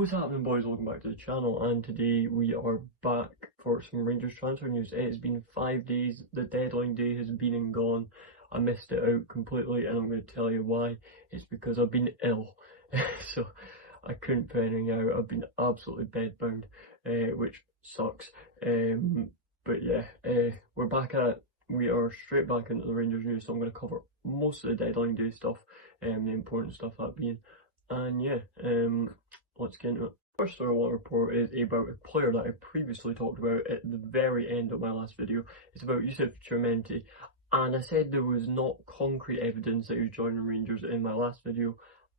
What's happening, boys? Welcome back to the channel, and today we are back for some Rangers transfer news. It has been 5 days, the deadline day has been and gone. I missed it out completely, and I'm going to tell you why. It's because I've been ill, so I couldn't put anything out. I've been absolutely bedbound, which sucks. But yeah, we are straight back into the Rangers news, so I'm going to cover most of the deadline day stuff, the important stuff that being. And yeah, let's get into it. First story I want to report is about a player that I previously talked about at the very end of my last video. It's about Yusuf Chermenti, and I said there was not concrete evidence that he was joining Rangers in my last video,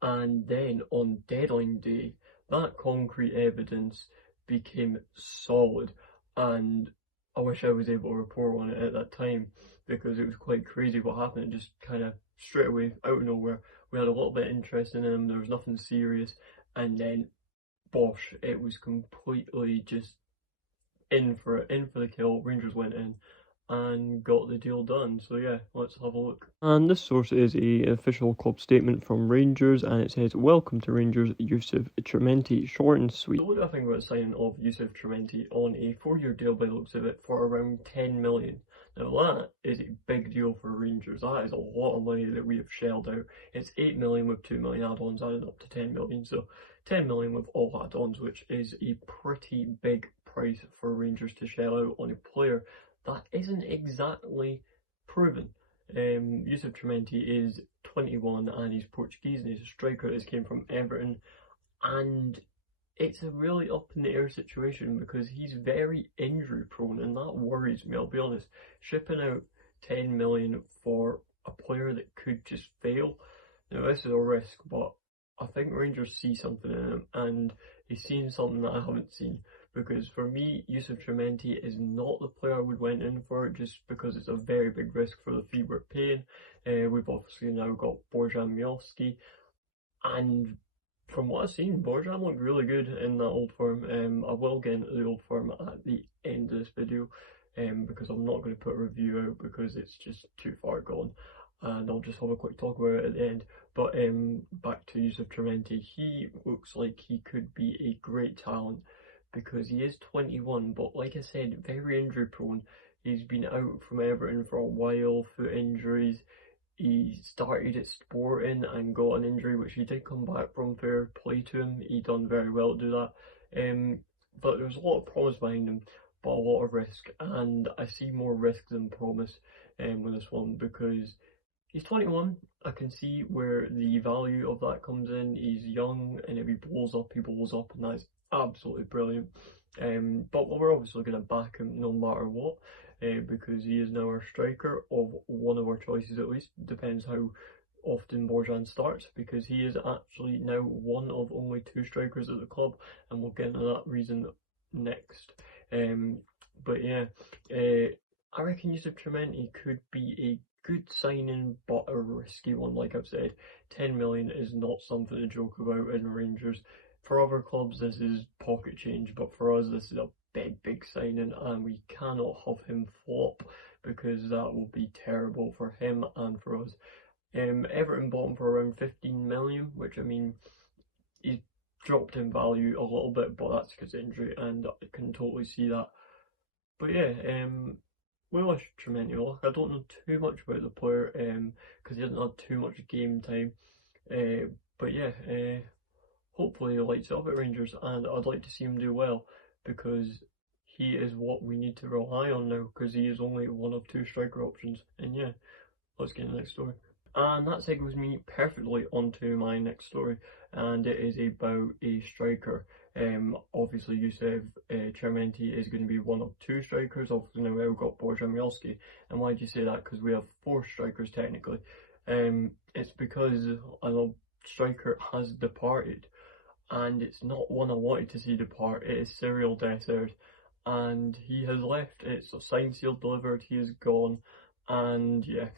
and then on deadline day, that concrete evidence became solid, and I wish I was able to report on it at that time, because it was quite crazy what happened. It just kind of straight away, out of nowhere, we had a little bit of interest in him, there was nothing serious, and then bosh, it was completely just in for it, in for the kill. Rangers went in and got the deal done. So yeah, let's have a look. And this source is a official club statement from Rangers, and it says, "Welcome to Rangers, Yusuf Chermenti, short and sweet." So what do I think about the signing of Yusuf Chermenti on a 4-year deal by the looks of it for around 10 million? Now that is a big deal for Rangers. That is a lot of money that we have shelled out. It's 8 million with 2 million add-ons added up to 10 million. So 10 million with all add-ons, which is a pretty big price for Rangers to shell out on a player that isn't exactly proven. Yusuf Chermenti is 21 and he's Portuguese and he's a striker that came from Everton, and it's a really up in the air situation because he's very injury prone, and that worries me, I'll be honest. Shipping out 10 million for a player that could just fail, now this is a risk, but I think Rangers see something in him, and he's seen something that I haven't seen. Because for me, Yusuf Chermenti is not the player I would went in for, just because it's a very big risk for the fee we're paying. We've obviously now got Borjan Miovski, and from what I've seen, Borjan looked really good in that old firm. I will get into the old firm at the end of this video, because I'm not going to put a review out because it's just too far gone, and I'll just have a quick talk about it at the end. But back to Yusuf Chermenti, he looks like he could be a great talent, because he is 21, but like I said, very injury prone. He's been out from Everton for a while, foot injuries. He started at Sporting and got an injury, which he did come back from. Fair play to him, he done very well to do that. But there's a lot of promise behind him, but a lot of risk, and I see more risk than promise with this one, because he's 21. I can see where the value of that comes in. He's young, and if he blows up, he blows up, and that's absolutely brilliant. But we're obviously going to back him no matter what, because he is now our striker of one of our choices, at least. Depends how often Borjan starts, because he is actually now one of only 2 strikers at the club, and we'll get into that reason next. But yeah, I reckon Yusuf Chermenti could be a good signing, but a risky one. Like I've said, 10 million is not something to joke about in Rangers. For other clubs, this is pocket change, but for us, this is a big signing, and we cannot have him flop, because that will be terrible for him and for us. Everton bought him for around 15 million, which, I mean, he's dropped in value a little bit, but that's because of injury, and I can totally see that. But yeah, we wish Chermenti luck. I don't know too much about the player, because he hasn't had too much game time. But yeah, hopefully he lights it up at Rangers, and I'd like to see him do well, because he is what we need to rely on now, because he is only one of 2 striker options. And yeah, let's get to the next story. And that segues me perfectly onto my next story, and it is about a striker. Obviously Yusuf Chermenti is going to be one of 2 strikers. Obviously now we've got Borjan Miovski. And why do you say that? Because we have 4 strikers technically. It's because another striker has departed, and it's not one I wanted to see depart. It is Cyril Dessers, and he has left. It's signed, sealed, delivered. He is gone, and yeah,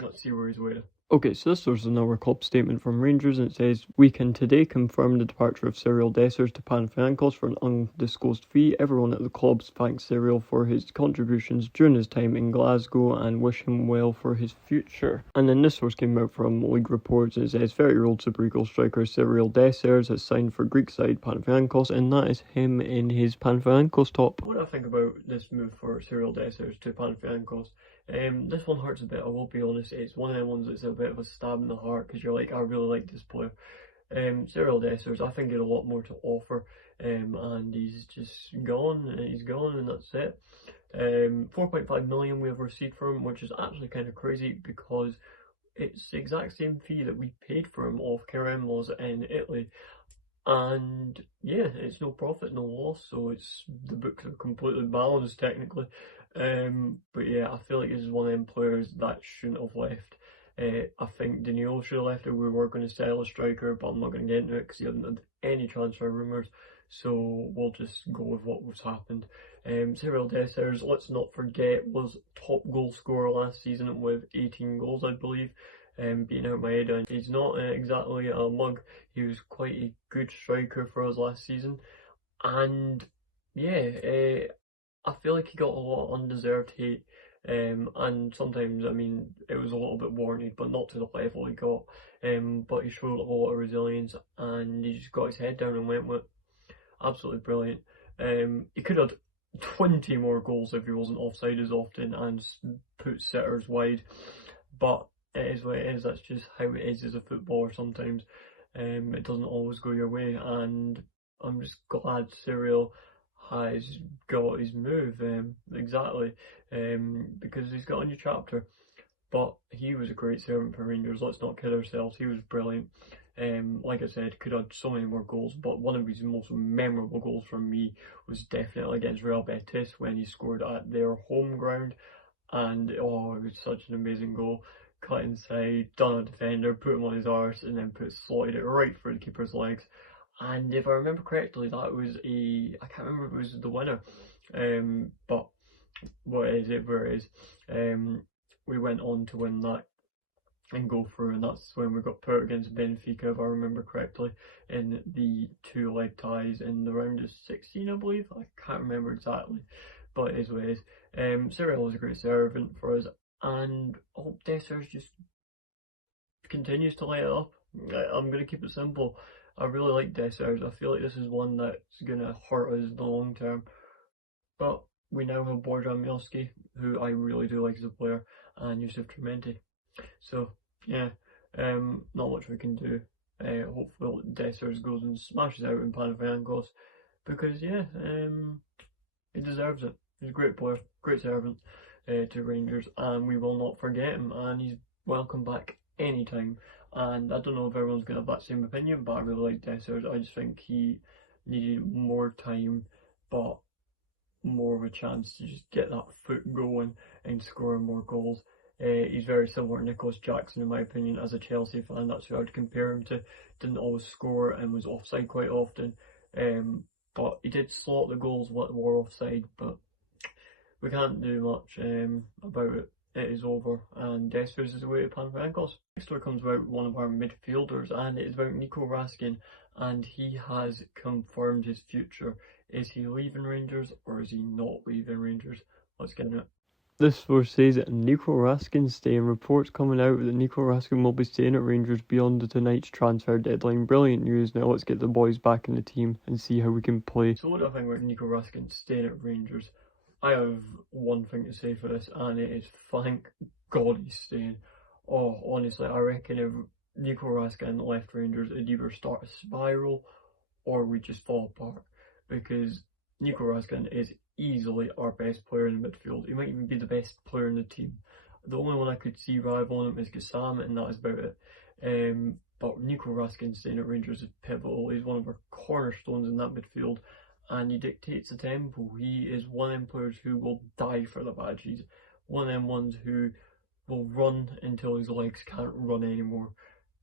let's see where he's with. Okay, so this was another club statement from Rangers, and it says, "We can today confirm the departure of Cyril Dessers to Panathinaikos for an undisclosed fee. Everyone at the club thanks Cyril for his contributions during his time in Glasgow and wish him well for his future." And then this source came out from League Reports, and it says, 30-year-old Super Eagles striker Cyril Dessers has signed for Greek side Panathinaikos, and that is him in his Panathinaikos top. What do I think about this move for Cyril Dessers to Panathinaikos? This one hurts a bit, I will be honest. It's one of them ones that's a bit of a stab in the heart because you're like, I really like this player. Cyril Dessers, I think he had a lot more to offer, and he's just gone. He's gone, and that's it. 4.5 million we have received for him, which is actually kind of crazy because it's the exact same fee that we paid for him off Keremlos in Italy. And yeah, it's no profit, no loss, so it's the books are completely balanced technically. But yeah, I feel like this is one of them players that shouldn't have left. I think Danilo should have left if we were going to sell a striker, but I'm not going to get into it because he hasn't had any transfer rumours, so we'll just go with what was happened. Cyril Dessers, let's not forget, was top goal scorer last season with 18 goals, I believe. Beating out my head, and he's not exactly a mug. He was quite a good striker for us last season, and yeah, I feel like he got a lot of undeserved hate, and sometimes, I mean, it was a little bit warranted, but not to the level he got. But he showed a lot of resilience, and he just got his head down and went with it. Absolutely brilliant. He could have had 20 more goals if he wasn't offside as often and put sitters wide, but it is what it is. That's just how it is as a footballer sometimes. It doesn't always go your way, and I'm just glad Cyril has got his move, exactly, because he's got a new chapter. But he was a great servant for Rangers, let's not kid ourselves, he was brilliant. Like I said, could have had so many more goals, but one of his most memorable goals for me was definitely against Real Betis when he scored at their home ground, and oh, it was such an amazing goal. Cut inside, done a defender, put him on his arse, and then slotted it right through the keeper's legs. And if I remember correctly, that was I can't remember if it was the winner, but what is it, where it is. We went on to win that and go through, and that's when we got put against Benfica, if I remember correctly, in the two-leg ties in the round of 16, I believe. I can't remember exactly, but it is what it is. Cyril was a great servant for us, and Dessers just continues to light it up. I'm going to keep it simple. I really like Dessers. I feel like this is one that's going to hurt us in the long term, but we now have Borjan Mielski, who I really do like as a player, and Yusuf Trementi. So yeah, not much we can do. Hopefully Dessers goes and smashes out in Panathinaikos, because yeah, he deserves it. He's a great player, great servant to Rangers, and we will not forget him. And he's welcome back anytime. And I don't know if everyone's gonna have that same opinion, but I really like Dessers. I just think he needed more time, but more of a chance to just get that foot going and scoring more goals. He's very similar to Nicholas Jackson in my opinion as a Chelsea fan. That's who I would compare him to. Didn't always score and was offside quite often, but he did slot the goals what were offside. But we can't do much about it. It is over, and Dessers is away to Panathinaikos. Next story comes about one of our midfielders, and it is about Nico Raskin, and he has confirmed his future. Is he leaving Rangers or is he not leaving Rangers? Let's get into it. This source says that Nico Raskin staying. Reports coming out that Nico Raskin will be staying at Rangers beyond tonight's transfer deadline. Brilliant news. Now let's get the boys back in the team and see how we can play. So what do I think about Nico Raskin staying at Rangers? I have one thing to say for this, and it is thank God he's staying. Oh, honestly, I reckon if Nico Raskin left Rangers, it'd either start a spiral or we just fall apart, because Nico Raskin is easily our best player in the midfield. He might even be the best player in the team. The only one I could see rivaling him is Gassam, and that is about it. But Nico Raskin staying at Rangers is pivotal. He's one of our cornerstones in that midfield, and he dictates the tempo. He is one of them players who will die for the badge. He's one of them ones who will run until his legs can't run anymore.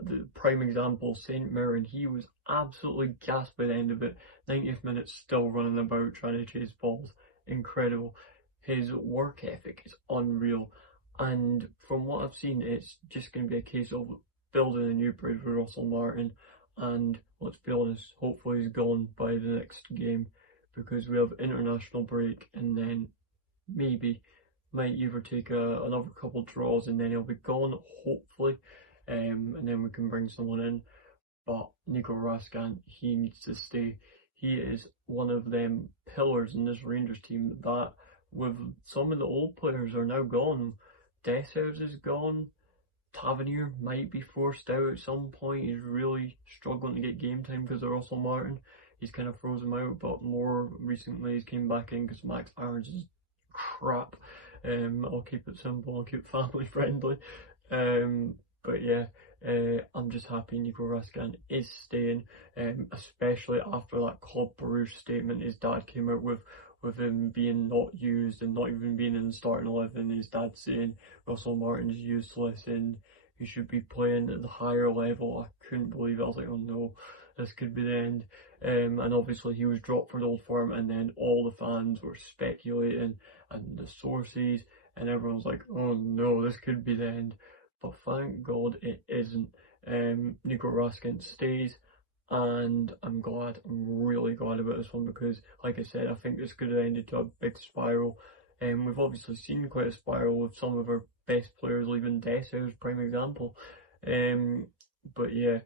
The prime example, St. Mirren, he was absolutely gassed by the end of it. 90th minute, still running about trying to chase balls. Incredible. His work ethic is unreal, And from what I've seen, it's just going to be a case of building a new bridge with Russell Martin. And let's be honest, hopefully he's gone by the next game because we have international break and then maybe might either take another couple draws and then he'll be gone, hopefully. And then we can bring someone in. But Nico Raskin, he needs to stay. He is one of them pillars in this Rangers team that, with some of the old players are now gone. Dessers is gone. Tavernier might be forced out at some point. He's really struggling to get game time because of Russell Martin. He's kind of frozen him out, but more recently he's came back in because Max Aarons is crap. I'll keep it simple, I'll keep it family friendly. But yeah, I'm just happy Nico Raskin is staying, especially after that Claude Barouche statement his dad came out with him being not used and not even being in the starting 11. His dad saying Russell Martin's useless and he should be playing at the higher level. I couldn't believe it. I was like, oh no, this could be the end. And obviously he was dropped for the Old Firm, and then all the fans were speculating and the sources, and everyone's like, oh no, this could be the end. But thank God it isn't. Nico Raskin stays, and I'm really glad about this one because, like I said, I think this could have ended to a big spiral. We've obviously seen quite a spiral with some of our best players leaving. Dessers, prime example. But yeah,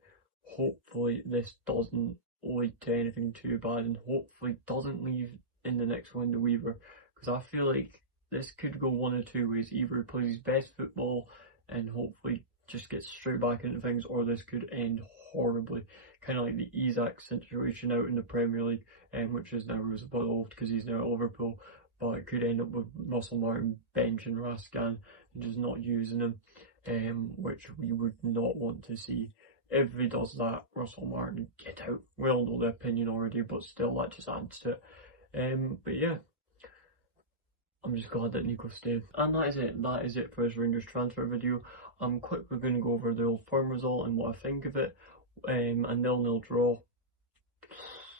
hopefully this doesn't lead to anything too bad, and hopefully doesn't leave in the next window either, because I feel like this could go one of two ways. Either he plays his best football and hopefully just gets straight back into things, or this could end horribly, kind of like the Isak situation out in the Premier League, which is now resolved because he's now at Liverpool. But it could end up with Russell Martin benching Raskin and just not using him, which we would not want to see. If he does that, Russell Martin, get out. We all know the opinion already, but still, that just adds to it. But yeah, I'm just glad that Nico stayed. And that is it. That is it for this Rangers transfer video. I'm quickly going to go over the Old Firm result and what I think of it. A 0-0 draw.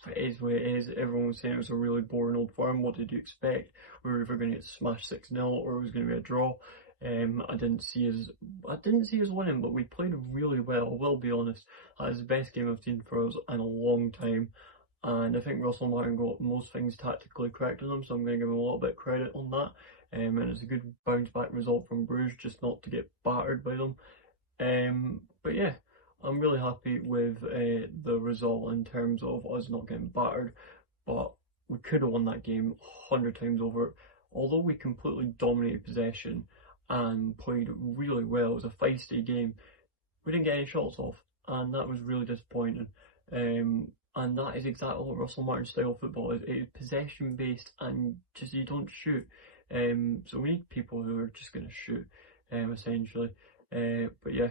It is what it is. Everyone was saying it was a really boring Old Firm. What did you expect? We were either going to get smashed 6-0 or it was going to be a draw. I didn't see us winning, but we played really well. I will be honest. That is the best game I've seen for us in a long time. And I think Russell Martin got most things tactically correct on him, so I'm going to give him a little bit of credit on that. And it's a good bounce back result from Bruges, just not to get battered by them. But yeah, I'm really happy with the result in terms of us not getting battered, but we could have won that game 100 times over. Although we completely dominated possession and played really well, it was a feisty game, we didn't get any shots off, and that was really disappointing. And that is exactly what Russell Martin's style of football is. It is possession based and just you don't shoot. So we need people who are just going to shoot, essentially. But yeah,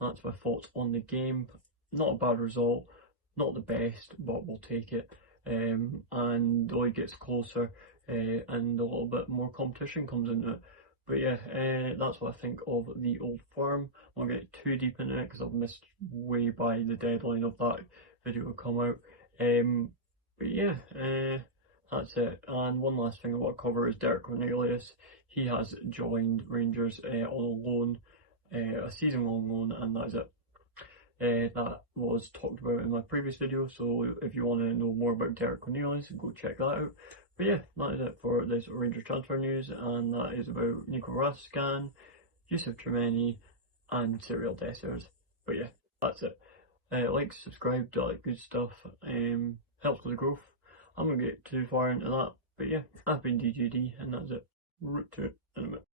that's my thoughts on the game. Not a bad result, not the best, but we'll take it. And the league gets closer, and a little bit more competition comes into it. But yeah, that's what I think of the Old Firm. I won't get too deep into it because I've missed way by the deadline of that video to come out. But yeah, that's it. And one last thing I want to cover is Derek Cornelius. He has joined Rangers on a loan, a season-long loan, and that is it. That was talked about in my previous video, so if you want to know more about Derek Cornelius, go check that out. But yeah, that is it for this Rangers transfer news, and that is about Nico Raskin, Yusuf Tremeni, and Cyril Dessers. But yeah, that's it. Like, subscribe, do all that good stuff. Helps with the growth. I'm not going to get too far into that, but yeah, I've been DJD, and that's it. Root to it in a bit.